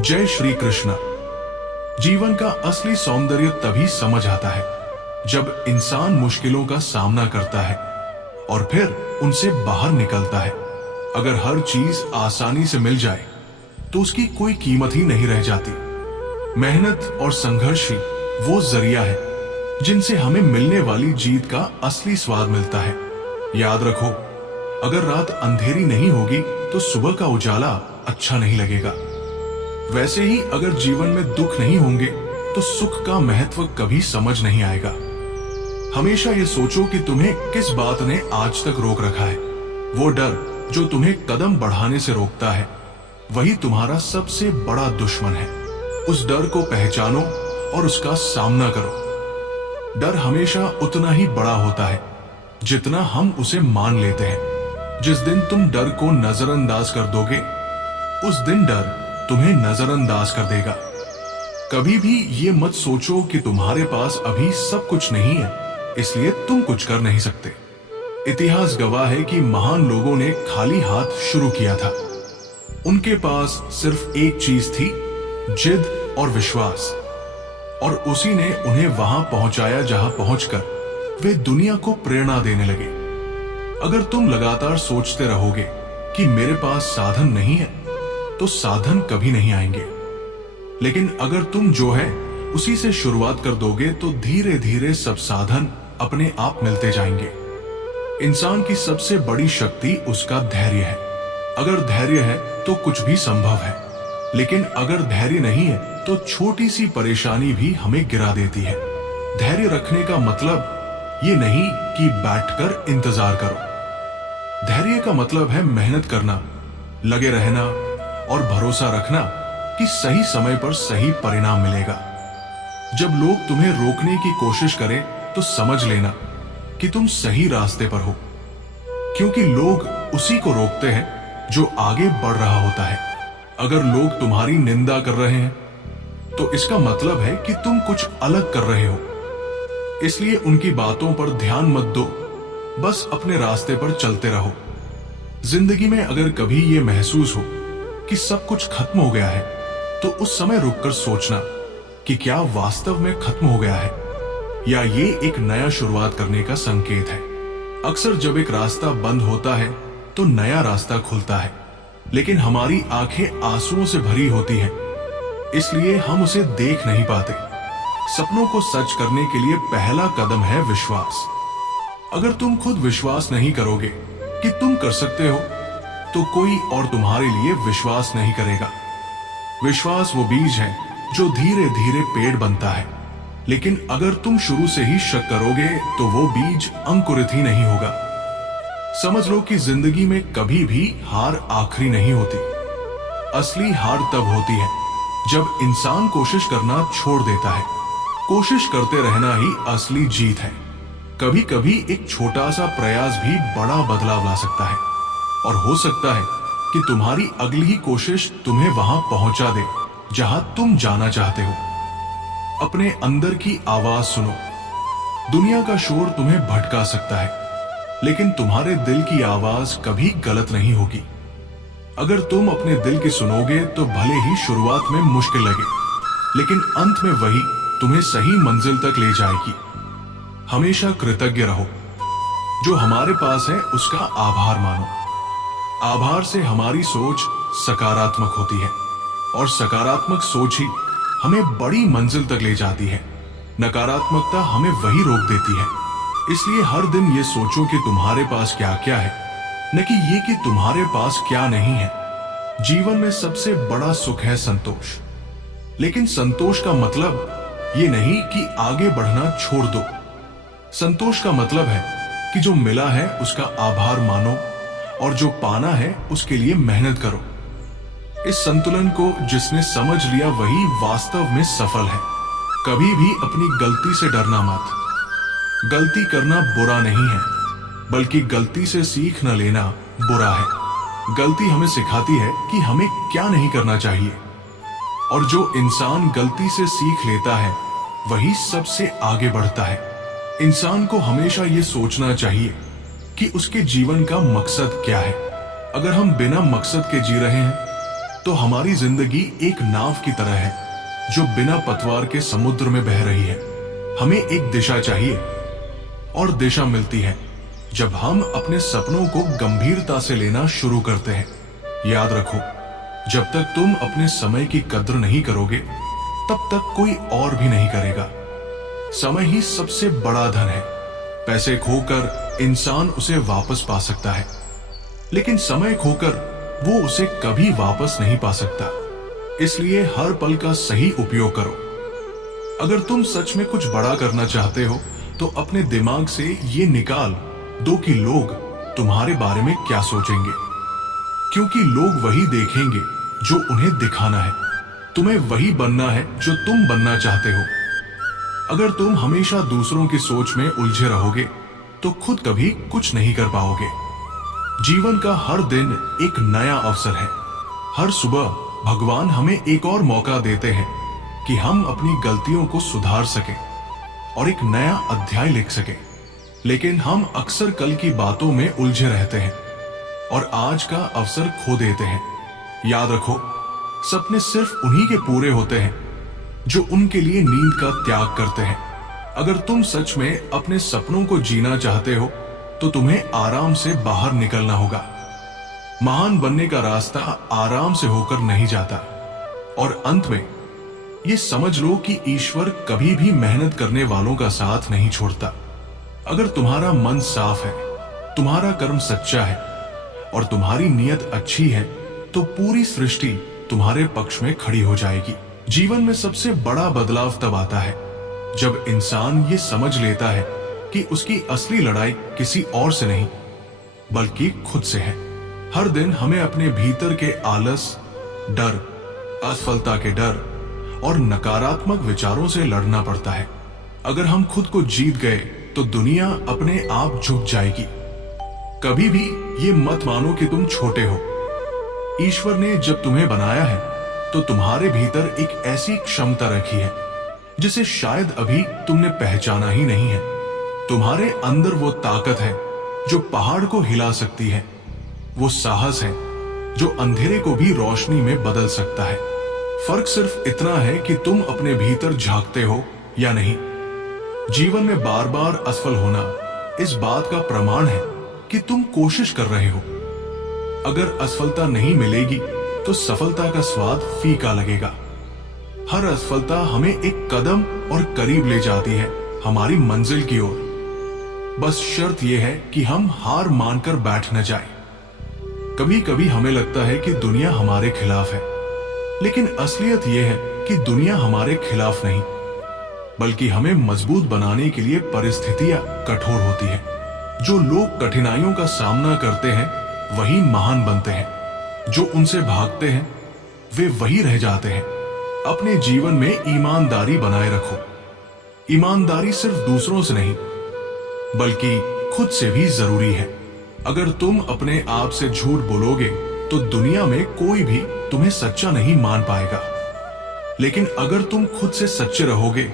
जय श्री कृष्ण। जीवन का असली सौंदर्य तभी समझ आता है जब इंसान मुश्किलों का सामना करता है और फिर उनसे बाहर निकलता है। अगर हर चीज आसानी से मिल जाए तो उसकी कोई कीमत ही नहीं रह जाती। मेहनत और संघर्ष ही वो जरिया है जिनसे हमें मिलने वाली जीत का असली स्वाद मिलता है। याद रखो, अगर रात अंधेरी नहीं होगी तो सुबह का उजाला अच्छा नहीं लगेगा। वैसे ही अगर जीवन में दुख नहीं होंगे तो सुख का महत्व कभी समझ नहीं आएगा। हमेशा ये सोचो कि तुम्हें किस बात ने आज तक रोक रखा है। वो डर जो तुम्हें कदम बढ़ाने से रोकता है, वही तुम्हारा सबसे बड़ा दुश्मन है। उस डर को पहचानो और उसका सामना करो। डर हमेशा उतना ही बड़ा होता है जितना हम उसे मान लेते हैं। जिस दिन तुम डर को नजरअंदाज कर दोगे, उस दिन डर तुम्हें नजरअंदाज कर देगा। कभी भी ये मत सोचो कि तुम्हारे पास अभी सब कुछ नहीं है, इसलिए तुम कुछ कर नहीं सकते। इतिहास गवाह है कि महान लोगों ने खाली हाथ शुरू किया था। उनके पास सिर्फ एक चीज थी, जिद और विश्वास, और उसी ने उन्हें वहां पहुंचाया जहां पहुंचकर वे दुनिया को प्रेरणा देने लगे। अगर तुम लगातार सोचते रहोगे कि मेरे पास साधन नहीं है, तो साधन कभी नहीं आएंगे। लेकिन अगर तुम जो है उसी से शुरुआत कर दोगे तो धीरे धीरे सब साधन अपने आप मिलते जाएंगे। इंसान की सबसे बड़ी शक्ति उसका धैर्य है। अगर धैर्य है तो कुछ भी संभव है, लेकिन अगर धैर्य नहीं है तो छोटी सी परेशानी भी हमें गिरा देती है। धैर्य रखने का मतलब ये नहीं कि बैठकर इंतजार करो। धैर्य का मतलब है मेहनत करना, लगे रहना और भरोसा रखना कि सही समय पर सही परिणाम मिलेगा। जब लोग तुम्हें रोकने की कोशिश करें तो समझ लेना कि तुम सही रास्ते पर हो, क्योंकि लोग उसी को रोकते हैं जो आगे बढ़ रहा होता है। अगर लोग तुम्हारी निंदा कर रहे हैं तो इसका मतलब है कि तुम कुछ अलग कर रहे हो। इसलिए उनकी बातों पर ध्यान मत दो, बस अपने रास्ते पर चलते रहो। जिंदगी में अगर कभी ये महसूस हो कि सब कुछ खत्म हो गया है, तो उस समय रुककर सोचना कि क्या वास्तव में खत्म हो गया है, या ये एक नया शुरुआत करने का संकेत है। अक्सर जब एक रास्ता बंद होता है तो नया रास्ता खुलता है, लेकिन हमारी आंखें आंसुओं से भरी होती हैं, इसलिए हम उसे देख नहीं पाते। सपनों को सच करने के लिए पहला कदम है विश्वास। अगर तुम खुद विश्वास नहीं करोगे कि तुम कर सकते हो, तो कोई और तुम्हारे लिए विश्वास नहीं करेगा। विश्वास वो बीज है जो धीरे धीरे पेड़ बनता है, लेकिन अगर तुम शुरू से ही शक करोगे तो वो बीज अंकुरित ही नहीं होगा। समझ लो कि जिंदगी में कभी भी हार आखिरी नहीं होती। असली हार तब होती है जब इंसान कोशिश करना छोड़ देता है। कोशिश करते रहना ही असली जीत है। कभी कभी एक छोटा सा प्रयास भी बड़ा बदलाव ला सकता है, और हो सकता है कि तुम्हारी अगली ही कोशिश तुम्हें वहां पहुंचा दे जहां तुम जाना चाहते हो। अपने अंदर की आवाज सुनो। दुनिया का शोर तुम्हें भटका सकता है, लेकिन तुम्हारे दिल की आवाज कभी गलत नहीं होगी। अगर तुम अपने दिल की सुनोगे तो भले ही शुरुआत में मुश्किल लगे, लेकिन अंत में वही तुम्हें सही मंजिल तक ले जाएगी। हमेशा कृतज्ञ रहो। जो हमारे पास है उसका आभार मानो। आभार से हमारी सोच सकारात्मक होती है, और सकारात्मक सोच ही हमें बड़ी मंजिल तक ले जाती है। नकारात्मकता हमें वही रोक देती है। इसलिए हर दिन ये सोचो कि तुम्हारे पास क्या क्या है, न कि ये कि तुम्हारे पास क्या नहीं है। जीवन में सबसे बड़ा सुख है संतोष, लेकिन संतोष का मतलब ये नहीं कि आगे बढ़ना छोड़ दो। संतोष का मतलब है कि जो मिला है उसका आभार मानो, और जो पाना है उसके लिए मेहनत करो। इस संतुलन को जिसने समझ लिया वही वास्तव में सफल है। कभी भी अपनी गलती से डरना मत। गलती करना बुरा नहीं है, बल्कि गलती से सीख न लेना बुरा है। गलती हमें सिखाती है कि हमें क्या नहीं करना चाहिए, और जो इंसान गलती से सीख लेता है वही सबसे आगे बढ़ता है। इंसान को हमेशा ये सोचना चाहिए कि उसके जीवन का मकसद क्या है। अगर हम बिना मकसद के जी रहे हैं तो हमारी जिंदगी एक नाव की तरह है जो बिना पतवार के समुद्र में बह रही है। हमें एक दिशा चाहिए और दिशा मिलती है जब हम अपने सपनों को गंभीरता से लेना शुरू करते हैं। याद रखो, जब तक तुम अपने समय की कद्र नहीं करोगे तब तक कोई और भी नहीं करेगा। समय ही सबसे बड़ा धन है। पैसे खोकर इंसान उसे वापस पा सकता है, लेकिन समय खोकर वो उसे कभी वापस नहीं पा सकता। इसलिए हर पल का सही उपयोग करो। अगर तुम सच में कुछ बड़ा करना चाहते हो तो अपने दिमाग से ये निकाल दो कि लोग तुम्हारे बारे में क्या सोचेंगे, क्योंकि लोग वही देखेंगे जो उन्हें दिखाना है। तुम्हें वही बनना है जो तुम बनना चाहते हो। अगर तुम हमेशा दूसरों की सोच में उलझे रहोगे तो खुद कभी कुछ नहीं कर पाओगे। जीवन का हर दिन एक नया अवसर है। हर सुबह भगवान हमें एक और मौका देते हैं कि हम अपनी गलतियों को सुधार सकें और एक नया अध्याय लिख सकें। लेकिन हम अक्सर कल की बातों में उलझे रहते हैं और आज का अवसर खो देते हैं। याद रखो, सपने सिर्फ उन्हीं के पूरे होते हैं जो उनके लिए नींद का त्याग करते हैं। अगर तुम सच में अपने सपनों को जीना चाहते हो तो तुम्हें आराम से बाहर निकलना होगा। महान बनने का रास्ता आराम से होकर नहीं जाता। और अंत में ये समझ लो कि ईश्वर कभी भी मेहनत करने वालों का साथ नहीं छोड़ता। अगर तुम्हारा मन साफ है, तुम्हारा कर्म सच्चा है और तुम्हारी नीयत अच्छी है तो पूरी सृष्टि तुम्हारे पक्ष में खड़ी हो जाएगी। जीवन में सबसे बड़ा बदलाव तब आता है जब इंसान ये समझ लेता है कि उसकी असली लड़ाई किसी और से नहीं बल्कि खुद से है। हर दिन हमें अपने भीतर के आलस, डर, असफलता के डर और नकारात्मक विचारों से लड़ना पड़ता है। अगर हम खुद को जीत गए तो दुनिया अपने आप झुक जाएगी। कभी भी ये मत मानो कि तुम छोटे हो। ईश्वर ने जब तुम्हें बनाया है तो तुम्हारे भीतर एक ऐसी क्षमता रखी है जिसे शायद अभी तुमने पहचाना ही नहीं है। तुम्हारे अंदर वो ताकत है जो पहाड़ को हिला सकती है। वो साहस है जो अंधेरे को भी रोशनी में बदल सकता है। फर्क सिर्फ इतना है कि तुम अपने भीतर झांकते हो या नहीं। जीवन में बार बार असफल होना इस बात का प्रमाण है कि तुम कोशिश कर रहे हो। अगर असफलता नहीं मिलेगी तो सफलता का स्वाद फीका लगेगा। हर असफलता हमें एक कदम और करीब ले जाती है हमारी मंजिल की ओर। बस शर्त यह है कि हम हार मानकर बैठ न जाएं। कभी कभी हमें लगता है कि दुनिया हमारे खिलाफ है, लेकिन असलियत यह है कि दुनिया हमारे खिलाफ नहीं, बल्कि हमें मजबूत बनाने के लिए परिस्थितियां कठोर होती है। जो लोग कठिनाइयों का सामना करते हैं वही महान बनते हैं। जो उनसे भागते हैं वे वही रह जाते हैं। अपने जीवन में ईमानदारी बनाए रखो। ईमानदारी सिर्फ दूसरों से नहीं बल्कि खुद से भी जरूरी है। अगर तुम अपने आप से झूठ बोलोगे तो दुनिया में कोई भी तुम्हें सच्चा नहीं मान पाएगा। लेकिन अगर तुम खुद से सच्चे रहोगे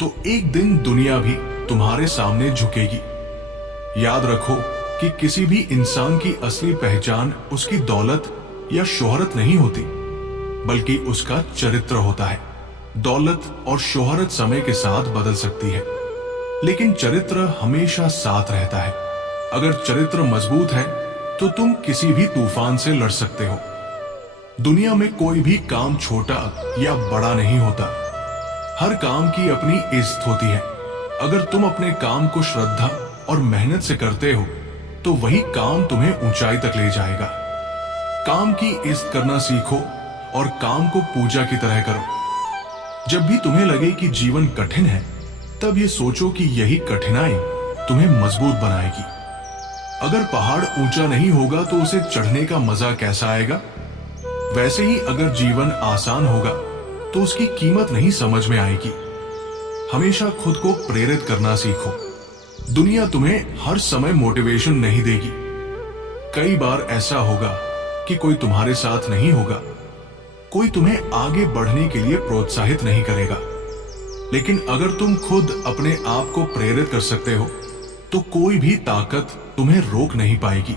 तो एक दिन दुनिया भी तुम्हारे सामने झुकेगी। याद रखो कि किसी भी इंसान की असली पहचान उसकी दौलत या शोहरत नहीं होती, बल्कि उसका चरित्र होता है। दौलत और शोहरत समय के साथ बदल सकती है, लेकिन चरित्र हमेशा साथ रहता है। अगर चरित्र मजबूत है तो तुम किसी भी तूफान से लड़ सकते हो। दुनिया में कोई भी काम छोटा या बड़ा नहीं होता। हर काम की अपनी इज्जत होती है। अगर तुम अपने काम को श्रद्धा और मेहनत से करते हो तो वही काम तुम्हें ऊंचाई तक ले जाएगा। काम की इज्जत करना सीखो और काम को पूजा की तरह करो। जब भी तुम्हें लगे कि जीवन कठिन है तब ये सोचो कि यही कठिनाई तुम्हें मजबूत बनाएगी। अगर पहाड़ ऊंचा नहीं होगा तो उसे चढ़ने का मजा कैसा आएगा? वैसे ही अगर जीवन आसान होगा तो उसकी कीमत नहीं समझ में आएगी। हमेशा खुद को प्रेरित करना सीखो। दुनिया तुम्हें हर समय मोटिवेशन नहीं देगी। कई बार ऐसा होगा कि कोई तुम्हारे साथ नहीं होगा, कोई तुम्हें आगे बढ़ने के लिए प्रोत्साहित नहीं करेगा। लेकिन अगर तुम खुद अपने आप को प्रेरित कर सकते हो तो कोई भी ताकत तुम्हें रोक नहीं पाएगी।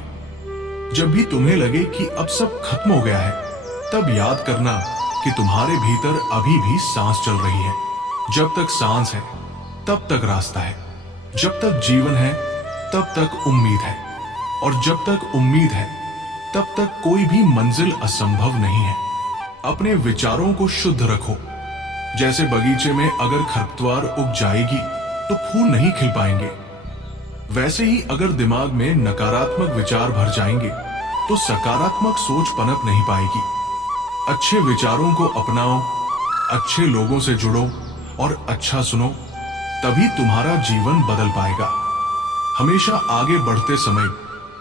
जब भी तुम्हें लगे कि अब सब खत्म हो गया है तब याद करना कि तुम्हारे भीतर अभी भी सांस चल रही है। जब तक सांस है तब तक रास्ता है, जब तक जीवन है तब तक उम्मीद है, और जब तक उम्मीद है तब तक कोई भी मंजिल असंभव नहीं है। अपने विचारों को शुद्ध रखो। जैसे बगीचे में अगर खरपतवार उग जाएगी तो फूल नहीं खिल पाएंगे, वैसे ही अगर दिमाग में नकारात्मक विचार भर जाएंगे तो सकारात्मक सोच पनप नहीं पाएगी। अच्छे विचारों को अपनाओ, अच्छे लोगों से जुड़ो और अच्छा सुनो, तभी तुम्हारा जीवन बदल पाएगा। हमेशा आगे बढ़ते समय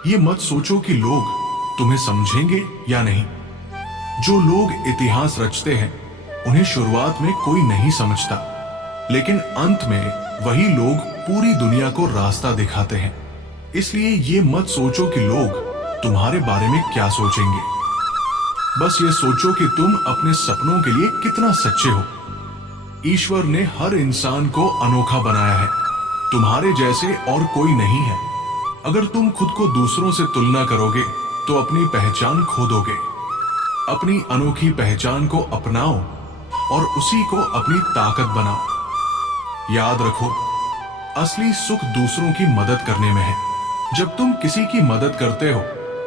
ये मत सोचो कि लोग तुम्हें समझेंगे या नहीं। जो लोग इतिहास रचते हैं उन्हें शुरुआत में कोई नहीं समझता, लेकिन अंत में वही लोग पूरी दुनिया को रास्ता दिखाते हैं। इसलिए ये मत सोचो कि लोग तुम्हारे बारे में क्या सोचेंगे। बस ये सोचो कि तुम अपने सपनों के लिए कितना सच्चे हो। ईश्वर ने हर इंसान को अनोखा बनाया है, तुम्हारे जैसे और कोई नहीं है। अगर तुम खुद को दूसरों से तुलना करोगे तो अपनी पहचान खो दोगे। अपनी अनोखी पहचान को अपनाओ और उसी को अपनी ताकत बनाओ। याद रखो, असली सुख दूसरों की मदद करने में है। जब तुम किसी की मदद करते हो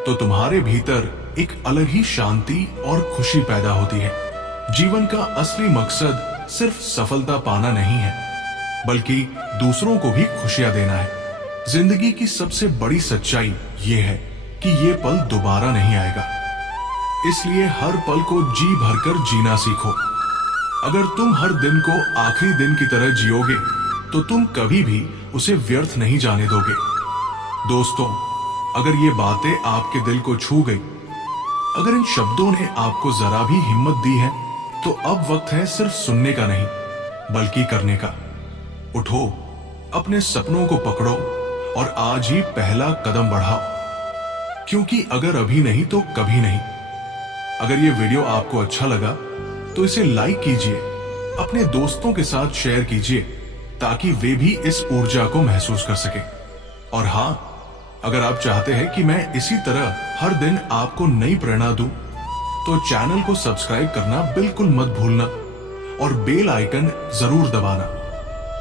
तो तुम्हारे भीतर एक अलग ही शांति और खुशी पैदा होती है। जीवन का असली मकसद सिर्फ सफलता पाना नहीं है, बल्कि दूसरों को भी खुशियां देना है। जिंदगी की सबसे बड़ी सच्चाई ये है कि ये पल दोबारा नहीं आएगा, इसलिए हर पल को जी भरकर जीना सीखो। अगर तुम हर दिन को आखिरी दिन की तरह जियोगे तो तुम कभी भी उसे व्यर्थ नहीं जाने दोगे। दोस्तों, अगर ये बातें आपके दिल को छू गई, अगर इन शब्दों ने आपको जरा भी हिम्मत दी है, तो अब वक्त है सिर्फ सुनने का नहीं बल्कि करने का। उठो, अपने सपनों को पकड़ो और आज ही पहला कदम बढ़ाओ, क्योंकि अगर अभी नहीं तो कभी नहीं। अगर ये वीडियो आपको अच्छा लगा तो इसे लाइक कीजिए, अपने दोस्तों के साथ शेयर कीजिए ताकि वे भी इस ऊर्जा को महसूस कर सके। और हां, अगर आप चाहते हैं कि मैं इसी तरह हर दिन आपको नई प्रेरणा दूं, तो चैनल को सब्सक्राइब करना बिल्कुल मत भूलना और बेल आइकन जरूर दबाना,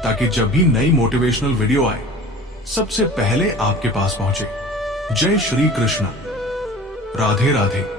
ताकि जब भी नई मोटिवेशनल वीडियो आए सबसे पहले आपके पास पहुंचे। जय श्री कृष्ण। राधे राधे।